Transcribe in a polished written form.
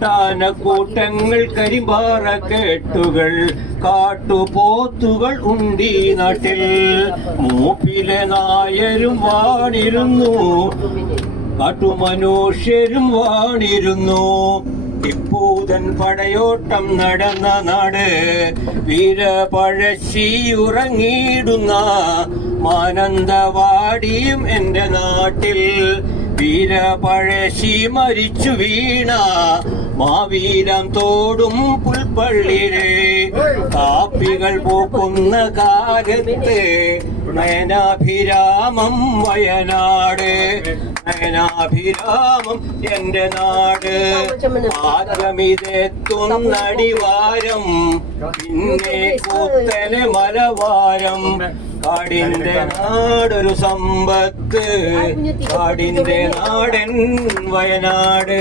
കാട്ടാനക്കൂട്ടങ്ങൾ കരിമ്പാറ കെട്ടുകൾ കാട്ടുപോത്തുകൾ ഉണ്ടീ നാട്ടിൽ. മൂപ്പിലെ നായരും വാണിരുന്നു കാട്ടുമനുഷ്യരും വാണിരുന്നു. ടിപ്പൂതൻ പടയോട്ടം നടന്ന നാട് വീരപഴശ്ശി ഉറങ്ങിയിടുന്ന മാനന്തവാടിയും എന്റെ നാട്ടിൽ. വീരപഴശ്ശി മരിച്ചു വീണ മാവീരം തോടും പുൽപ്പള്ളിയിലെ കാപ്പികൾ പൂക്കുന്ന കാലത്ത് നയനാഭിരാമം വയനാട്. നയനാഭിരാമം എന്റെ നാട്. ആദ്യമിതെത്തുന്നടിവാരം പിന്നെ കൂത്തല് മലവാരം. കാടിന്റെ നാടൊരു സമ്പത്ത് കാടിന്റെ നാടൻ വയനാട്.